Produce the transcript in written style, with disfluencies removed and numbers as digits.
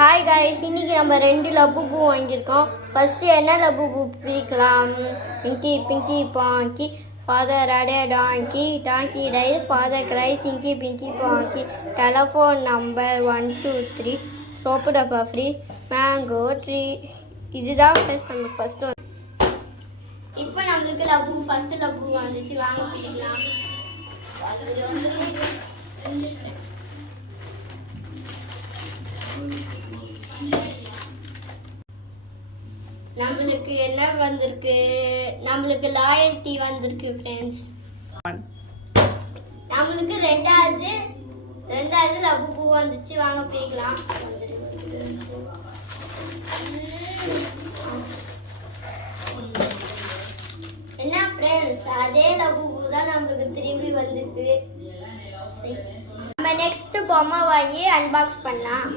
Hi guys, இன்னைக்கு நம்ம 2 லப்பு பூ வாங்கியிருக்கோம். ஃபஸ்ட்டு என்ன லப்பு பூ பிரிக்கலாம்? Pinki Pinki ponky father had a donkey donkey died father cries inky pinky ponky telephone number 1 2 3 soap டப்பா ஃப்ரீ மேங்கோ ட்ரீ. இதுதான் ஃபஸ்ட் நமக்கு ஃபஸ்ட்டு. இப்போ நம்மளுக்கு லப்பு ஃபஸ்ட்டு லப்பு வந்துச்சு, வாங்க பிரிக்கலாம். நம்மளுக்கு என்ன வந்திருக்கு? நம்மளுக்கு லாயல்ட்டி வந்திருக்கு ஃப்ரெண்ட்ஸ். நம்மளுக்கு ரெண்டாவது லப்பு பூ வந்துச்சு, வாங்க பிரிக்கலாம். என்ன ஃப்ரெண்ட்ஸ், அதே லப்பு பூ தான் நம்மளுக்கு திரும்பி வந்திருக்கு. நம்ம நெக்ஸ்ட் பொம்மை வாங்கி அன்பாக்ஸ் பண்ணலாம்.